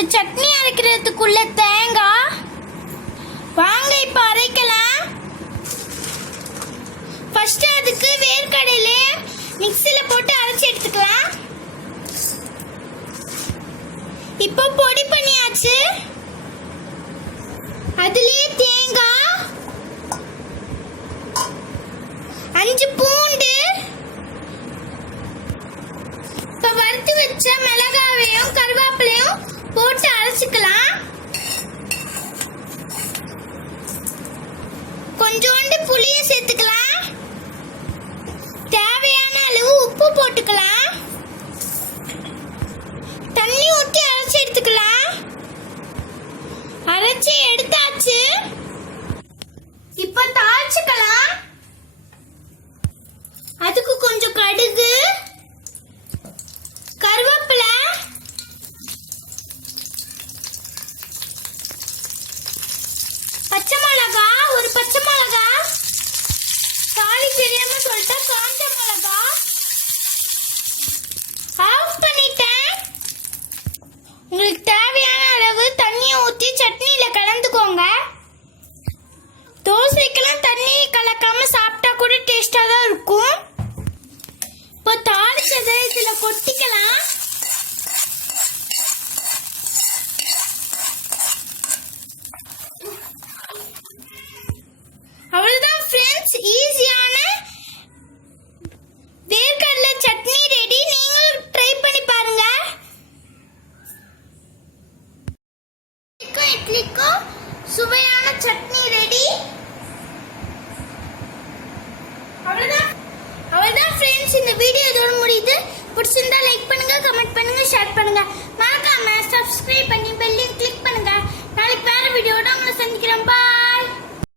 இந்த சட்னி அரைக்கிறதுக்குள்ள தேங்காய் வாங்க இப்ப அரைக்கலாம். ஃபர்ஸ்ட் அதுக்கு வேர்க்கடலை மிக்ஸில போட்டு அரைச்சு எடுத்துக்கலாம். இப்போ பொடி பண்ணியாச்சு. அதுலயே தேங்காய், 5 பூண்டு, இப்ப வறுத்து வச்ச மிளகாவையும் கருவேப்பிலையும் போட்டு அரைச்சுக்கலாம். கொஞ்சோண்டு புளிய சேர்த்துக்கலாம். தேவையான அளவு உப்பு போட்டுக்கலாம். தண்ணி ஊற்றி அரைச்சு எடுத்துக்கலாம். அரைச்சு எடுத்தாச்சு. இப்ப தாளிச்சுக்கலாம். அதுக்கு கொஞ்சம் கடுகு, கருவேப்பிலை, பச்சை மிளகா, ஒரு பச்சை மிளகா, காய் தெரியாம சொல்லிட்டா காஞ்ச மிளகா ஆஃப் பண்ணிட்டேன். உங்களுக்கு தேவையான அளவு தண்ணியை ஊற்றி சட்னியில கலந்துக்கோங்க. தோசைக்கெல்லாம் தண்ணி கலக்காம சாப்பிட்டா கூட டேஸ்டா தான் இருக்கும். இப்போ தாளிச்சதை இதுல கொட்டிக்கலாம். அவ்வளவுதான் ஃப்ரெண்ட்ஸ், ஈஸியான வேர்க்கடலை சட்னி ரெடி. நீங்களும் ட்ரை பண்ணி பாருங்க. இட்லிக்கும் சுவையான சட்னி ரெடி. அவ்வளவுதான் ஃப்ரெண்ட்ஸ், இந்த வீடியோ இதோட முடியுது. பிடிச்சிருந்தா லைக் பண்ணுங்க, கமெண்ட் பண்ணுங்க, ஷேர் பண்ணுங்க. மறக்காம சப்ஸ்கிரைப் பண்ணி பெல்லையும் கிளிக் பண்ணுங்க. நாளைக்கு வேற வீடியோட உங்களை சந்திக்கிறேன். பாய்.